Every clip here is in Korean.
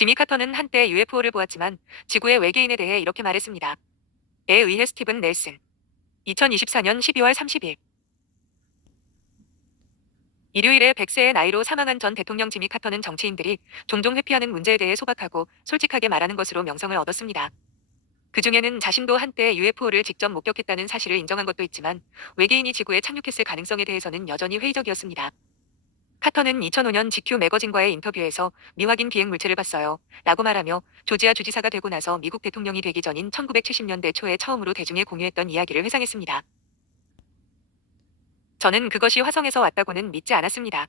지미 카터는 한때 UFO를 보았지만 지구의 외계인에 대해 이렇게 말했습니다. 에 의해 스티븐 넬슨. 2024년 12월 30일. 일요일에 100세의 나이로 사망한 전 대통령 지미 카터는 정치인들이 종종 회피하는 문제에 대해 소박하고 솔직하게 말하는 것으로 명성을 얻었습니다. 그 중에는 자신도 한때 UFO를 직접 목격했다는 사실을 인정한 것도 있지만 외계인이 지구에 착륙했을 가능성에 대해서는 여전히 회의적이었습니다. 카터는 2005년 GQ 매거진과의 인터뷰에서 미확인 비행 물체를 봤어요. 라고 말하며 조지아 주지사가 되고 나서 미국 대통령이 되기 전인 1970년대 초에 처음으로 대중에 공유했던 이야기를 회상했습니다. 저는 그것이 화성에서 왔다고는 믿지 않았습니다.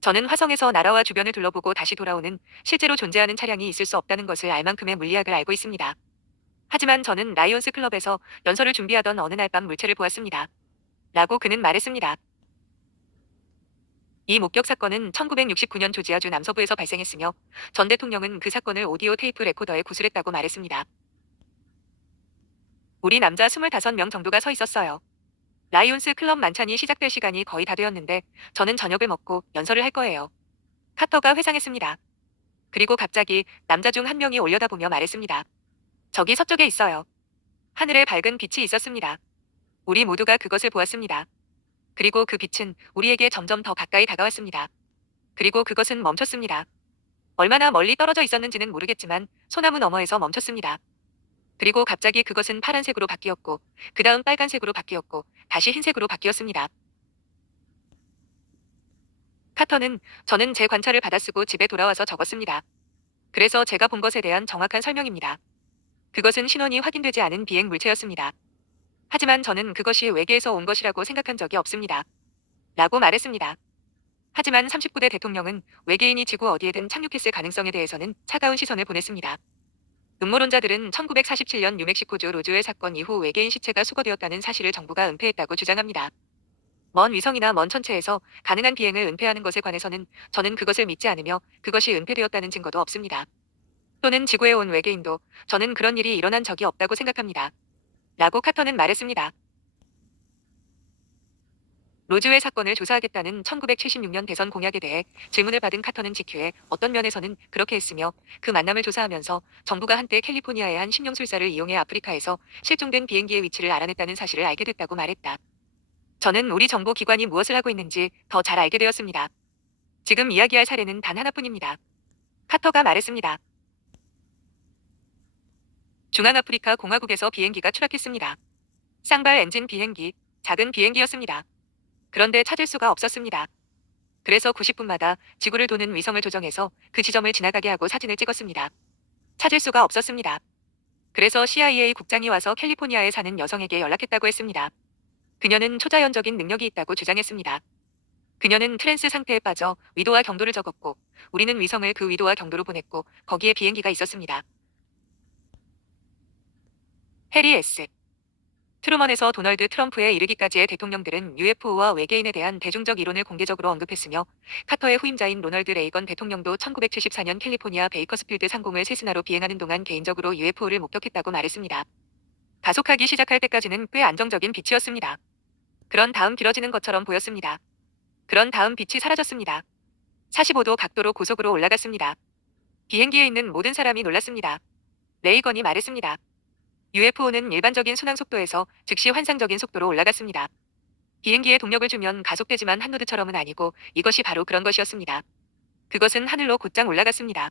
저는 화성에서 나라와 주변을 둘러보고 다시 돌아오는 실제로 존재하는 차량이 있을 수 없다는 것을 알 만큼의 물리학을 알고 있습니다. 하지만 저는 라이온스 클럽에서 연설을 준비하던 어느 날 밤 물체를 보았습니다. 라고 그는 말했습니다. 이 목격 사건은 1969년 조지아주 남서부에서 발생했으며 전 대통령은 그 사건을 오디오 테이프 레코더에 구술했다고 말했습니다. 우리 남자 25명 정도가 서 있었어요. 라이온스 클럽 만찬이 시작될 시간이 거의 다 되었는데 저는 저녁을 먹고 연설을 할 거예요. 카터가 회상했습니다. 그리고 갑자기 남자 중 한 명이 올려다보며 말했습니다. 저기 서쪽에 있어요. 하늘에 밝은 빛이 있었습니다. 우리 모두가 그것을 보았습니다. 그리고 그 빛은 우리에게 점점 더 가까이 다가왔습니다. 그리고 그것은 멈췄습니다. 얼마나 멀리 떨어져 있었는지는 모르겠지만 소나무 너머에서 멈췄습니다. 그리고 갑자기 그것은 파란색으로 바뀌었고 그 다음 빨간색으로 바뀌었고 다시 흰색으로 바뀌었습니다. 카터는 저는 제 관찰을 받아쓰고 집에 돌아와서 적었습니다. 그래서 제가 본 것에 대한 정확한 설명입니다. 그것은 신원이 확인되지 않은 비행 물체였습니다. 하지만 저는 그것이 외계에서 온 것이라고 생각한 적이 없습니다. 라고 말했습니다. 하지만 39대 대통령은 외계인이 지구 어디에든 착륙했을 가능성에 대해서는 차가운 시선을 보냈습니다. 음모론자들은 1947년 뉴멕시코주 로즈웰 사건 이후 외계인 시체가 수거되었다는 사실을 정부가 은폐했다고 주장합니다. 먼 위성이나 먼 천체에서 가능한 비행을 은폐하는 것에 관해서는 저는 그것을 믿지 않으며 그것이 은폐되었다는 증거도 없습니다. 또는 지구에 온 외계인도 저는 그런 일이 일어난 적이 없다고 생각합니다. 라고 카터는 말했습니다. 로즈웰 사건을 조사하겠다는 1976년 대선 공약에 대해 질문을 받은 카터는 GQ에 어떤 면에서는 그렇게 했으며 그 만남을 조사하면서 정부가 한때 캘리포니아의 한 심령술사를 이용해 아프리카에서 실종된 비행기의 위치를 알아냈다는 사실을 알게 됐다고 말했다. 저는 우리 정보기관이 무엇을 하고 있는지 더 잘 알게 되었습니다. 지금 이야기할 사례는 단 하나뿐입니다. 카터가 말했습니다. 중앙아프리카 공화국에서 비행기가 추락했습니다. 쌍발 엔진 비행기, 작은 비행기였습니다. 그런데 찾을 수가 없었습니다. 그래서 90분마다 지구를 도는 위성을 조정해서 그 지점을 지나가게 하고 사진을 찍었습니다. 찾을 수가 없었습니다. 그래서 CIA 국장이 와서 캘리포니아에 사는 여성에게 연락했다고 했습니다. 그녀는 초자연적인 능력이 있다고 주장했습니다. 그녀는 트랜스 상태에 빠져 위도와 경도를 적었고 우리는 위성을 그 위도와 경도로 보냈고 거기에 비행기가 있었습니다. 해리 S. 트루먼에서 도널드 트럼프에 이르기까지의 대통령들은 UFO와 외계인에 대한 대중적 이론을 공개적으로 언급했으며 카터의 후임자인 로널드 레이건 대통령도 1974년 캘리포니아 베이커스필드 상공을 세스나로 비행하는 동안 개인적으로 UFO를 목격했다고 말했습니다. 가속하기 시작할 때까지는 꽤 안정적인 빛이었습니다. 그런 다음 길어지는 것처럼 보였습니다. 그런 다음 빛이 사라졌습니다. 45도 각도로 고속으로 올라갔습니다. 비행기에 있는 모든 사람이 놀랐습니다. 레이건이 말했습니다. UFO는 일반적인 순항 속도에서 즉시 환상적인 속도로 올라갔습니다. 비행기에 동력을 주면 가속되지만 한로드처럼은 아니고 이것이 바로 그런 것이었습니다. 그것은 하늘로 곧장 올라갔습니다.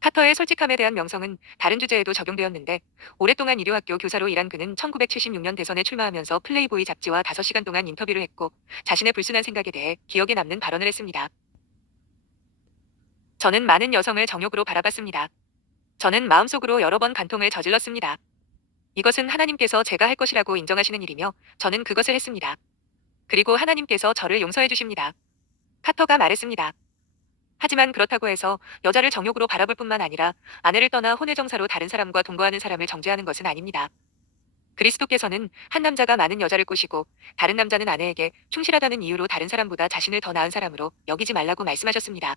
카터의 솔직함에 대한 명성은 다른 주제에도 적용되었는데 오랫동안 일요학교 교사로 일한 그는 1976년 대선에 출마하면서 플레이보이 잡지와 5시간 동안 인터뷰를 했고 자신의 불순한 생각에 대해 기억에 남는 발언을 했습니다. 저는 많은 여성을 정욕으로 바라봤습니다. 저는 마음속으로 여러 번 간통을 저질렀습니다. 이것은 하나님께서 제가 할 것이라고 인정하시는 일이며 저는 그것을 했습니다. 그리고 하나님께서 저를 용서해 주십니다. 카터가 말했습니다. 하지만 그렇다고 해서 여자를 정욕으로 바라볼 뿐만 아니라 아내를 떠나 혼외정사로 다른 사람과 동거하는 사람을 정죄하는 것은 아닙니다. 그리스도께서는 한 남자가 많은 여자를 꼬시고 다른 남자는 아내에게 충실하다는 이유로 다른 사람보다 자신을 더 나은 사람으로 여기지 말라고 말씀하셨습니다.